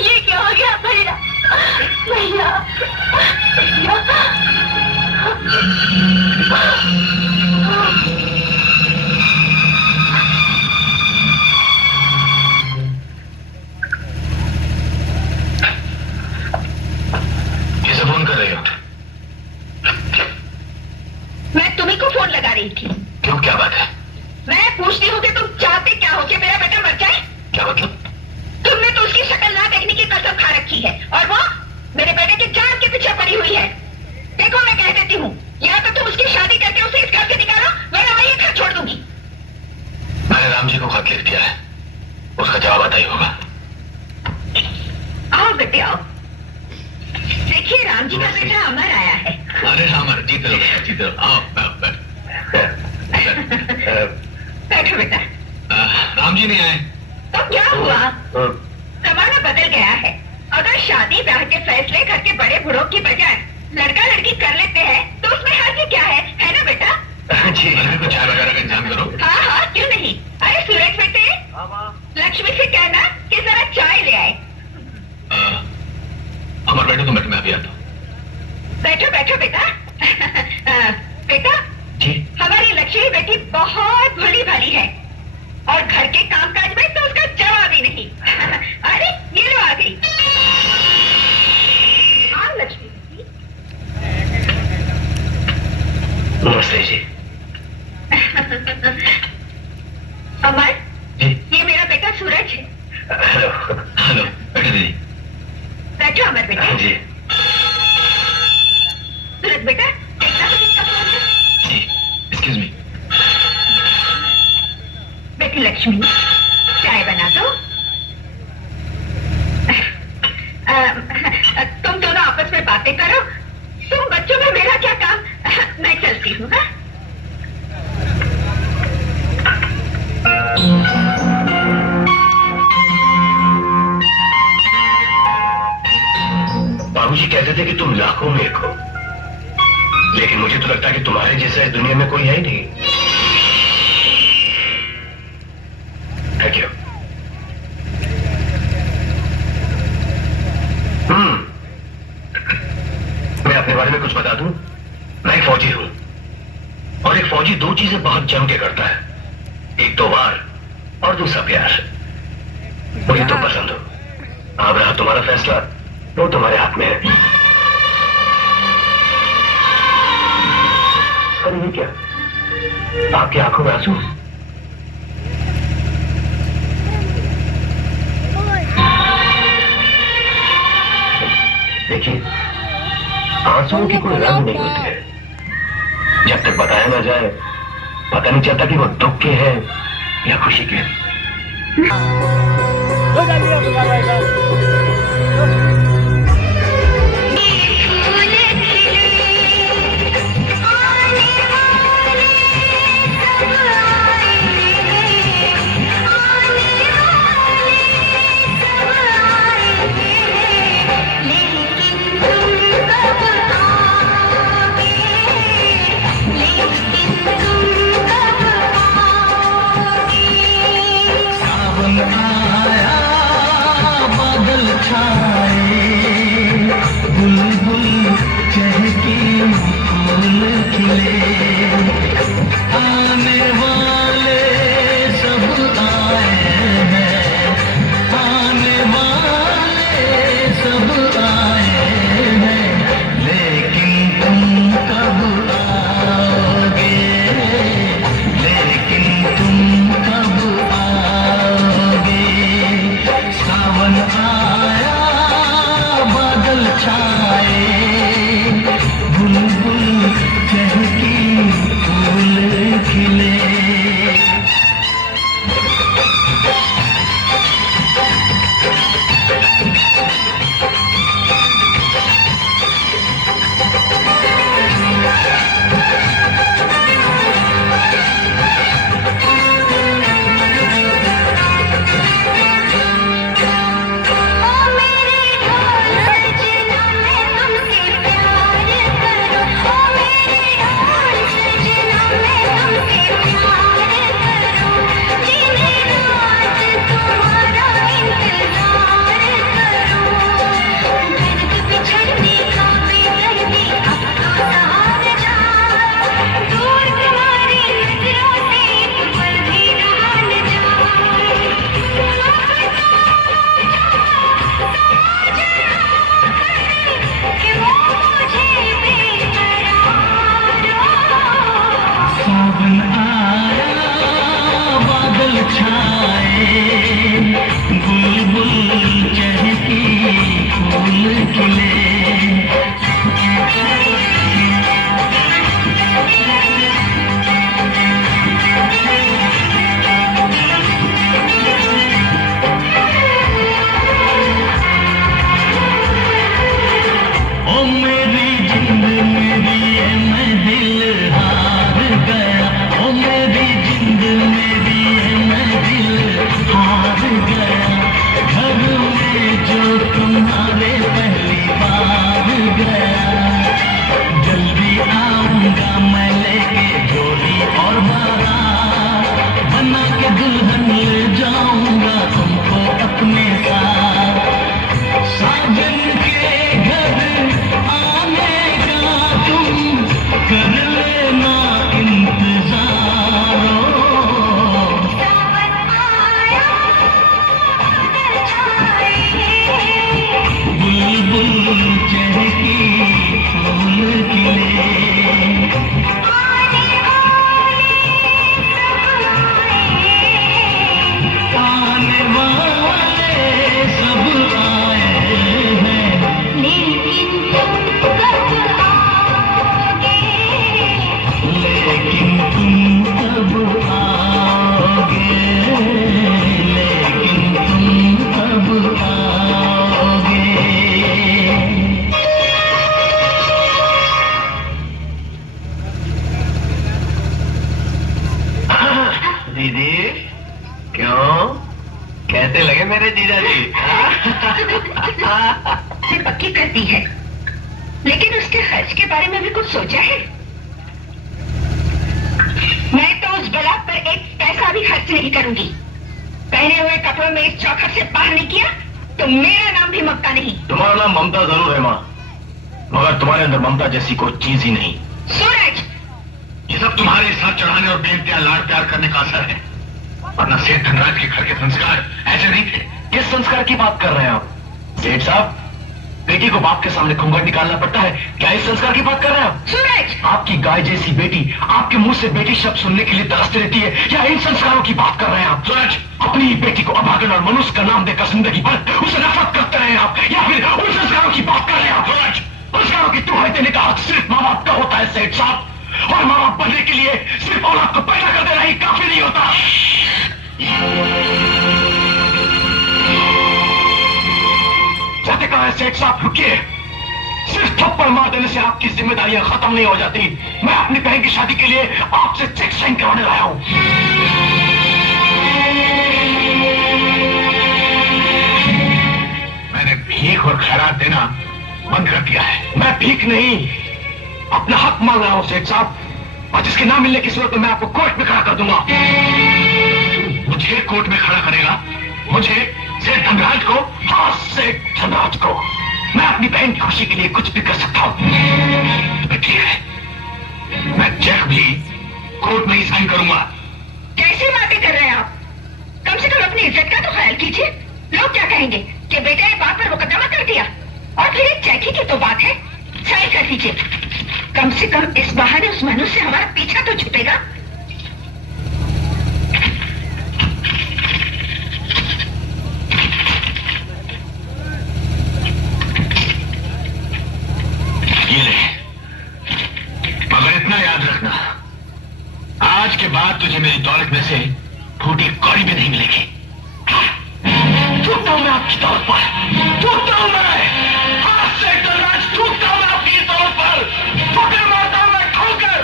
ये क्या हो गया भैया? भैया किसे फोन कर रही हो? मैं तुम्ही को फोन लगा रही थी। क्यों, क्या बात है? मैं पूछती हूँ कि तुम चाहते क्या हो कि मेरा बेटा मर जाए? क्या मतलब? तुमने तो उसकी शक्ल ना देखने की कसम खा रखी है और वो मेरे बेटे की जान के पीछे पड़ी हुई है। देखो मैं कह देती हूँ, या तो तुम उसकी शादी करके उसे इस घर से निकालो, वरना मैं ये घर छोड़ दूंगी। मैंने राम जी को खत लिख दिया है, उसका जवाब आता ही होगा। आओ बेटे आओ। देखिए राम जी का बेटा अमर आया है। अरे अमर, जीते रहो बेटा, जीते रहो। आओ बैठो बेटा। राम जी नहीं आए तो क्या हुआ? जमाना बदल गया है। अगर शादी ब्याह के फैसले घर के बड़े बूढ़ों की बजाय लड़का लड़की कर लेते हैं तो उसमें हर्ज क्या है ना बेटा? जी, कुछ चाय वगैरह का इंतजाम करो। हाँ हाँ क्यों नहीं। अरे सूरज बेटे, लक्ष्मी से कहना कि जरा चाय ले आए। अमर बैठो तो मैं अभी आता हूँ। बैठो बैठो बेटा। बेटा जी, हमारी लक्ष्मी बेटी बहुत भली भाली है और घर के कामकाज में तो उसका जवाब ही नहीं। अरे ये लो आ गई। हाँ लक्ष्मी बेटी। नमस्ते जी। अमर जी, ये मेरा बेटा सूरज है। हेलो हेलो, बैठो दीदी। बैठो अमर बेटा। जी सूरज बेटा देखना तो किसका फोन है? जी, एक्सक्यूज मी। बेटी लक्ष्मी चाय बना दो। तुम दोनों आपस में बातें करो। तुम बच्चों में मेरा क्या काम? मैं चलती हूँ। हाँ? बाबूजी कहते थे कि तुम लाखों में एक हो, लेकिन मुझे तो लगता है कि तुम्हारे जैसा इस दुनिया में कोई है ही नहीं। है क्या? मैं अपने बारे में कुछ बता दूं? मैं एक फौजी हूं और एक फौजी दो चीजें बहुत जम के करता है, एक तो वार और दूसरा प्यार। मुझे तुम पसंद हो। अब रहा तुम्हारा फैसला, वो तुम्हारे हाथ में है। अरे ये क्या, आपकी आंखों में आंसू? देखिए, आंसुओं की कोई रंग नहीं होती है। जब तक बताया ना जाए पता नहीं चलता कि वो दुख के हैं या खुशी के। सावन आया, बादल छाए, सावन आया बादल छाए बुलबुल चहकी फूल खिले ओ मेरी जिंद मेरी ये मैं दिल हार गया ओ मेरी जिंद मेरी ये मैं दिल हार गया घर में जो तुम्हारे पहली बार गया जल्दी आऊंगा मैं लेके झोली और बारात बना के दुल्हन ले जाऊंगा तुमको अपने साथ साजन के घर आने का तुम कर लेना इंतजार बुलबुल चहकी फूल खिले आने वाले सब आए हैं लेकिन तुम कब आओगे लेकिन तुम कब आओगे लेकिन तुम कब आओगे दीदी क्यों कैसे लगे मेरे जीजा जी? ये पक्की करती है, लेकिन उसके खर्च के बारे में भी कुछ सोचा है? मैं तो उस बलात् पर एक पैसा भी खर्च नहीं करूंगी। पहने हुए कपड़ों में इस चौखट से बाहर नहीं किया तो मेरा नाम भी ममता नहीं। तुम्हारा नाम ममता जरूर है माँ, मगर तुम्हारे अंदर ममता जैसी कोई चीज ही नहीं। सूरज, ये सब तुम्हारे साथ चढ़ाने और बेइंतहा लाड प्यार करने का असर है, वरना सेठ धनराज के घर के संस्कार ऐसे नहीं थे। किस संस्कार की बात कर रहे हैं आप सेठ साहब? बेटी को बाप के सामने घूंघट निकालना पड़ता है, क्या इस संस्कार की बात कर रहे हैं आप? सूरज, आपकी गाय जैसी बेटी आपके मुंह से बेटी शब्द सुनने के लिए तरसती रहती है, या इन संस्कारों की बात कर रहे हैं आप? सूरज, अपनी ही बेटी को अभागन और मनुष्य का नाम देकर जिंदगी भर उसे नफरत करते रहे आप, या फिर उन संस्कारों की बात कर रहे हैं आप? सूरज, संस्कारों की दुहाई देने का हक सिर्फ माँ बाप का होता है सेठ साहब, और माँ बाप बनने के लिए सिर्फ औलाद को पैदा कर देना ही काफी नहीं होता। जाते कहा है सेठ साहब, रुकिए। सिर्फ थप्पड़ मार देने से आपकी जिम्मेदारियां खत्म नहीं हो जाती। मैं अपनी बहन की शादी के लिए आपसे चेक साइन करवाने लाया हूं। मैंने भीख और खैरात देना बंद कर दिया है। मैं भीख नहीं, अपना हक मांग रहा हूं सेठ साहब, और जिसके ना मिलने की सूरत में मैं आपको कोर्ट में खड़ा कर दूंगा। मुझे कोर्ट में खड़ा करेगा? मुझे सेठ धनराज को? हाँ, सेठ धनराज को। मैं अपनी बहन की खुशी के लिए कुछ भी कर सकता हूं। तो ठीक है, मैं चेक भी कोर्ट में ही साइन करूंगा। कैसी बातें कर रहे हैं आप? कम से कम अपनी इज्जत का तो ख्याल कीजिए। लोग क्या कहेंगे कि बेटे ने बाप पर मुकदमा कर दिया, और फिर एक चेक ही की तो बात है, साइन कर दीजिए। कम से कम इस बहाने उस मनुष्य से हमारा पीछा तो छूटेगा। ये ले, मगर इतना याद रखना, आज के बाद तुझे मेरी दौलत में से फूटी कौड़ी भी नहीं मिलेगी। टूटता हूं मैं आपकी दौलत पर, टूटता हूं मैं। हाथ से धनराज, टूटता हूं मैं आपकी इस दौलत पर। ठोकर मारता हूं मैं, ठोकर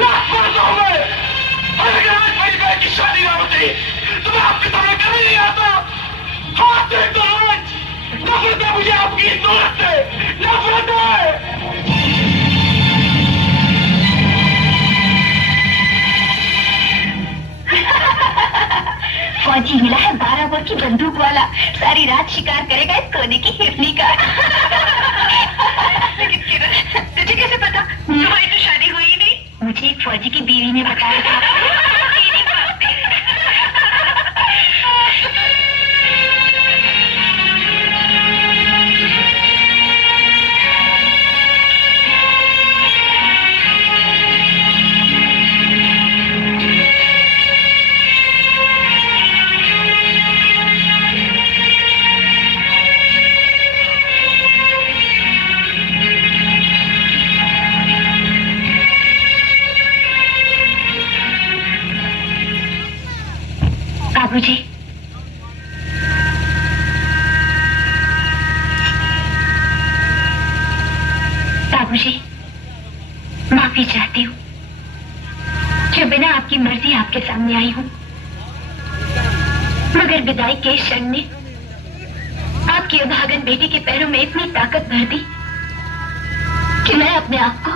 लात मारता हूं मैं। और अगर आज मेरी बहन की शादी ना होती तो मैं आपके सामने कभी नहीं आता। हाथ से धनराज, नफरत है मुझे आपकी इस दौलत से, नफरत है। फौजी मिला है 12 बोर की बंदूक वाला, सारी रात शिकार करेगा इस सोने की हिरनी का। लेकिन किरण, तुझे कैसे पता? तुम्हारी तो शादी हुई ही नहीं। मुझे एक फौजी की बीवी ने बताया था। बाबूजी, बाबूजी, माफी चाहती हूँ जो बिना आपकी मर्जी आपके सामने आई हूँ, मगर विदाई के क्षण ने आपकी अभागन बेटी के पैरों में इतनी ताकत भर दी कि मैं अपने आप को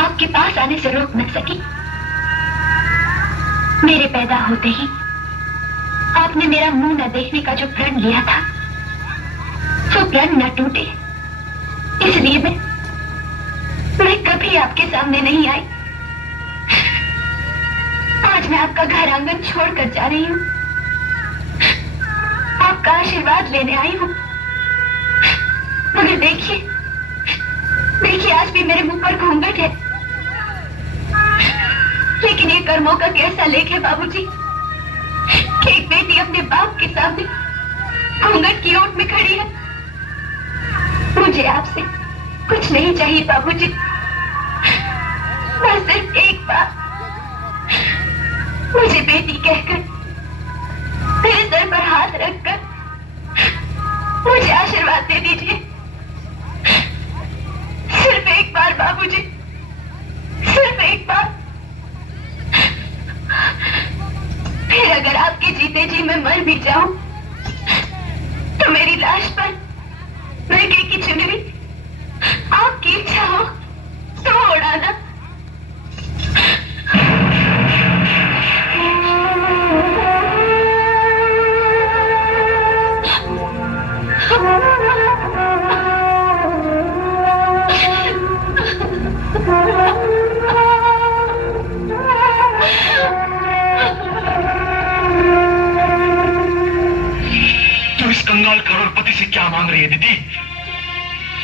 आपके पास आने से रोक न सकी। मेरे पैदा होते ही आपने मेरा मुंह न देखने का जो प्रण लिया था, वो प्रण न टूटे, इसलिए मैं कभी आपके सामने नहीं आई। आज मैं आपका घर आंगन छोड़कर जा रही हूँ, आपका आशीर्वाद लेने आई हूँ, मगर देखिए देखिए, आज भी मेरे मुंह पर घूंघट है, लेकिन ये कर्मों का कैसा लेख है बाबूजी कि एक बेटी अपने बाप के सामने घूंघट की ओट में खड़ी है। मुझे आपसे कुछ नहीं चाहिए बाबूजी, बस सिर्फ एक बार मुझे बेटी कहकर मेरे सर पर हाथ रखकर मुझे आशीर्वाद दे दीजिए। सिर्फ एक बार बाबूजी, सिर्फ एक बार। फिर अगर आपके जीते जी मैं मर भी जाऊं तो मेरी लाश पर मरके की चुनरी आपकी इच्छा हो तो उड़ाना। तू इस कंगाल करोड़पति से क्या मांग रही है दीदी?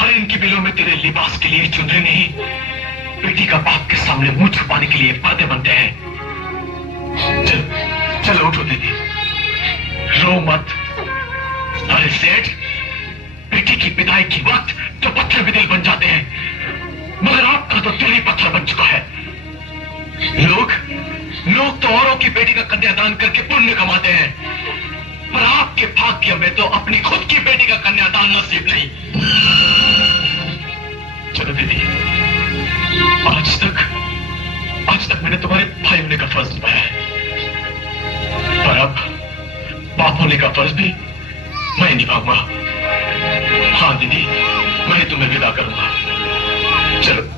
अरे इनकी बिलों में तेरे लिबास के लिए चुनरी नहीं, बेटी का बाप के सामने मुंह छुपाने के लिए पर्दे बनते हैं। चलो उठो दीदी, रो मत। अरे सेठ, बेटी की विदाई की वक्त तो पत्थर भी दिल बन जाते हैं, मगर आपका तो दिल ही पत्थर बन चुका है। लोग तो औरों की बेटी का कन्यादान करके पुण्य कमाते हैं, पर आपके भाग्य में तो अपनी खुद की बेटी का कन्यादान नसीब नहीं। चलो दीदी, आज तक मैंने तुम्हारे भाई होने का फर्ज निभाया है, पर अब बाप होने का फर्ज भी मैं निभाऊंगा। हाँ दीदी, मैं तुम्हें विदा करूंगा। चलो।